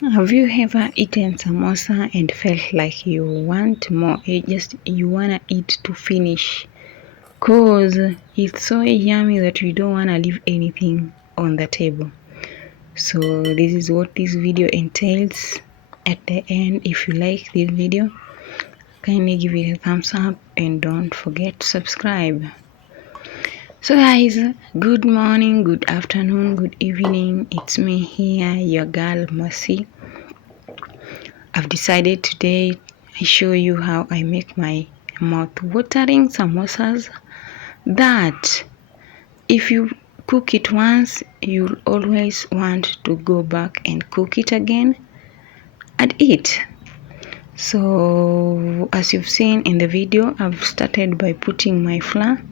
Have you ever eaten samosa and felt like you want more? You wanna eat to finish, cause it's so yummy that you don't wanna leave anything on the table. So this is what this video entails. At the end, if you like this video, kindly give it a thumbs up and don't forget to subscribe. So guys, good morning, good afternoon, good evening. It's me here, your girl Mercy. I've decided today I show you how I make my mouth-watering samosas that if you cook it once, you'll always want to go back and cook it again and eat. So as you've seen in the video, I've started by putting my flour.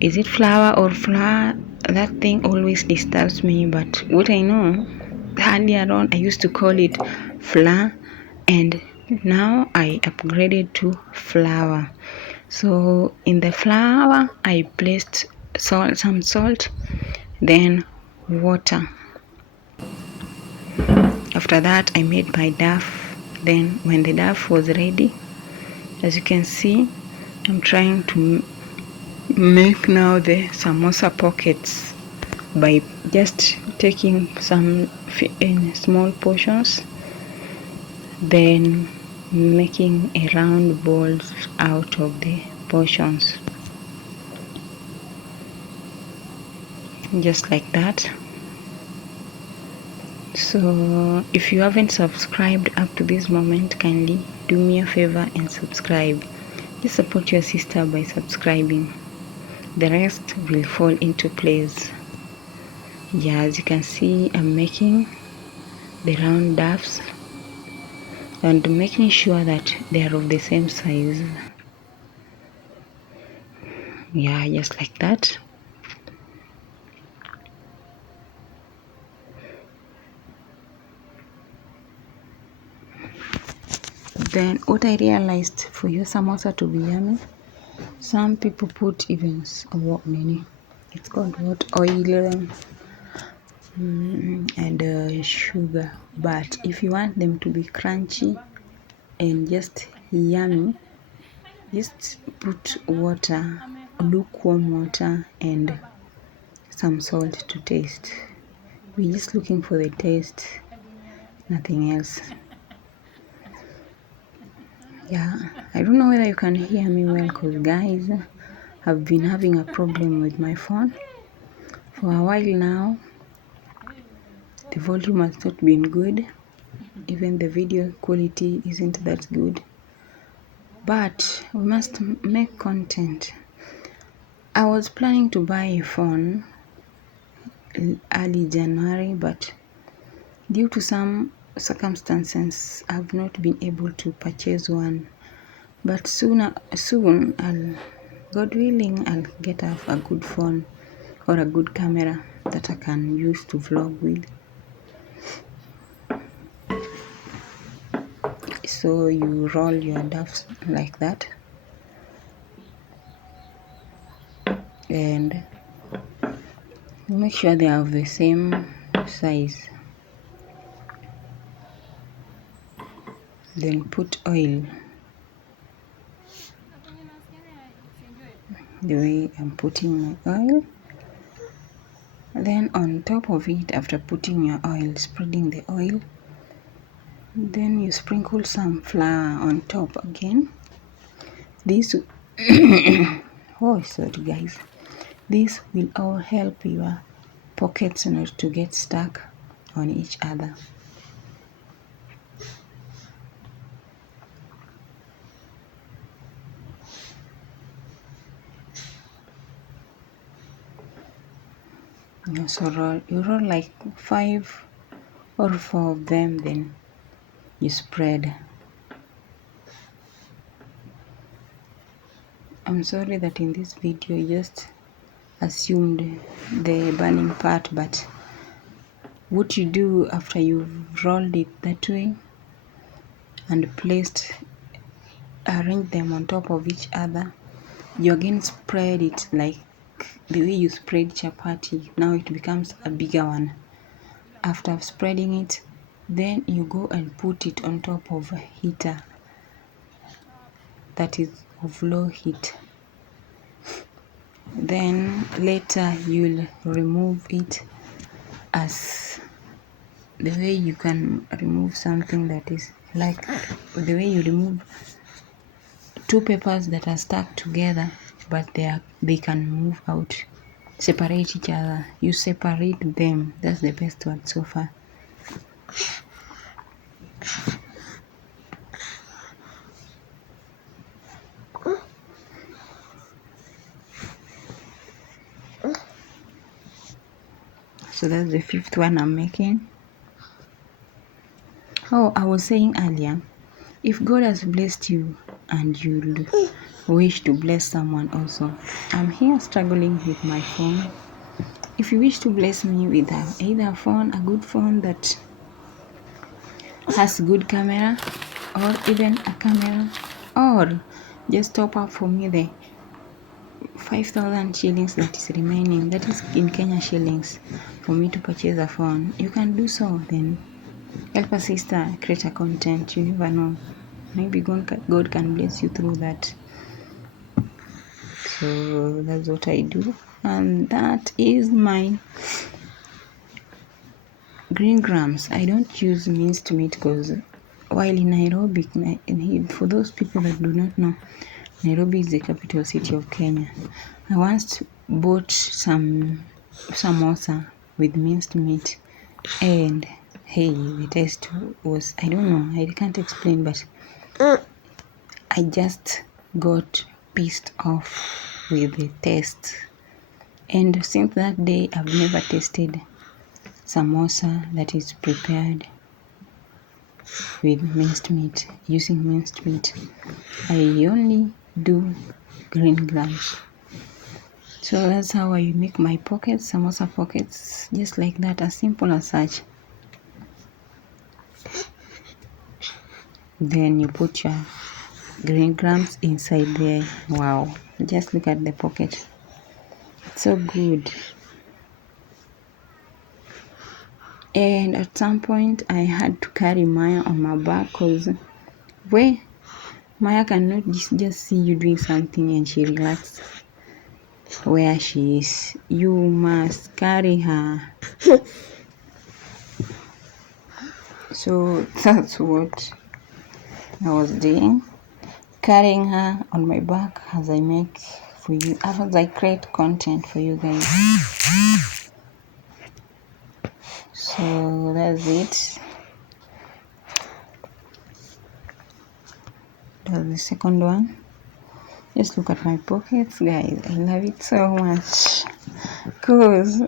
Is it flour or flour? That thing always disturbs me, but what I know, earlier on I used to call it flour, and now I upgraded to flour. So in the flour I placed some salt, then water. After that I made my dough. Then when the dough was ready, as you can see, I'm trying to make now the samosa pockets by just taking some in small portions, then making a round balls out of the portions, just like that. So if you haven't subscribed up to this moment, kindly do me a favor and subscribe. Just support your sister by subscribing. The rest will fall into place. Yeah, as you can see, I'm making the round doughs and making sure that they are of the same size. Yeah, just like that. Then what I realized, for your samosa to be yummy, some people put even what many, it's called what, oil and sugar. But if you want them to be crunchy and just yummy, just put water, lukewarm water, and some salt to taste. We're just looking for the taste, nothing else. Yeah, I don't know whether you can hear me well, because guys, I've been having a problem with my phone for a while now. The volume has not been good, even the video quality isn't that good, but we must make content. I was planning to buy a phone early January, but due to some circumstances I've not been able to purchase one. But soon God willing, I'll get a good phone or a good camera that I can use to vlog with. So you roll your duffs like that, and make sure they are of the same size. Then put oil the way I'm putting my oil. Then on top of it, after putting your oil, spreading the oil, then you sprinkle some flour on top again. This oh sorry guys, this will all help your pockets not to get stuck on each other. So you roll like 5 or 4 of them, then you spread. I'm sorry that in this video I just assumed the burning part, but what you do after you've rolled it that way and arrange them on top of each other, you again spread it like the way you spread chapati. Now it becomes a bigger one. After spreading it, Then you go and put it on top of a heater that is of low heat. Then later you'll remove it as the way you can remove something that is like the way you remove two papers that are stuck together but they can move out, separate each other. You separate them. That's the best word so far. So that's the fifth one I'm making. Oh, I was saying earlier, if God has blessed you and you wish to bless someone also, I'm here struggling with my phone. If you wish to bless me with either a phone, a good phone that has good camera, or even a camera, or just top up for me the 5,000 shillings that is remaining, that is in Kenya shillings, for me to purchase a phone, you can do so. Then help a sister create a content. You never know, maybe God can bless you through that. So that's what I do, and that is my green grams. I don't use minced meat because while in Nairobi, for those people that do not know, Nairobi is the capital city of Kenya. I once bought some samosa with minced meat, and hey, the taste was, I don't know, I can't explain, but I just got pissed off with the taste. And since that day, I've never tasted samosa that is prepared with minced meat, using minced meat. I only do green grams. So that's how I make my pockets, samosa pockets, just like that, as simple as such. Then you put your green grams inside there. Wow, just look at the pocket. It's so good. And at some point I had to carry Maya on my back because Maya cannot just see you doing something and she relaxes where she is. You must carry her. So that's what I was doing, carrying her on my back as I make for you, as I create content for you guys. So that's it. That's the second one. Just look at my pockets, guys. I love it so much because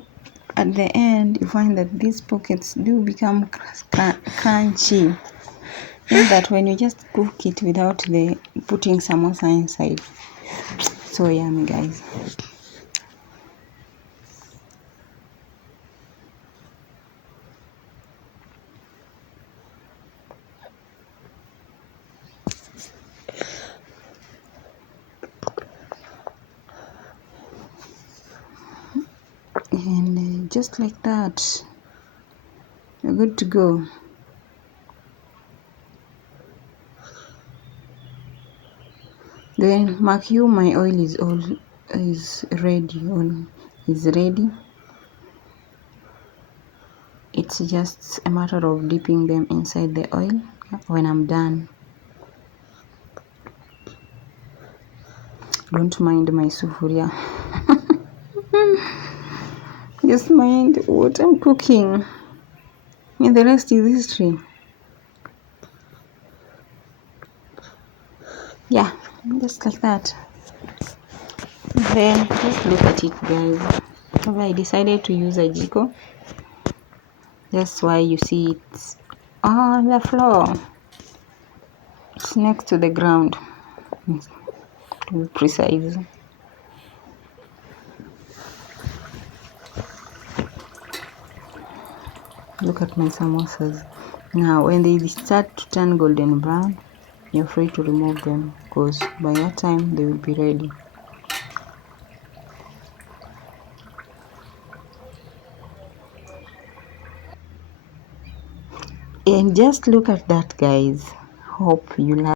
at the end you find that these pockets do become crunchy, and that when you just cook it without the putting samosa inside, so yummy, guys. And just like that, you're good to go. Then mark you, my oil is ready. It's just a matter of dipping them inside the oil when I'm done. Don't mind my sufuria. Just mind what I'm cooking, and the rest is history. Yeah, just like that. Then just look at it, guys. I decided to use a jiko. That's why you see it on the floor. It's next to the ground, to be precise. Look at my samosas. Now when they start to turn golden brown, you're free to remove them because by that time they will be ready. And just look at that, guys. Hope you like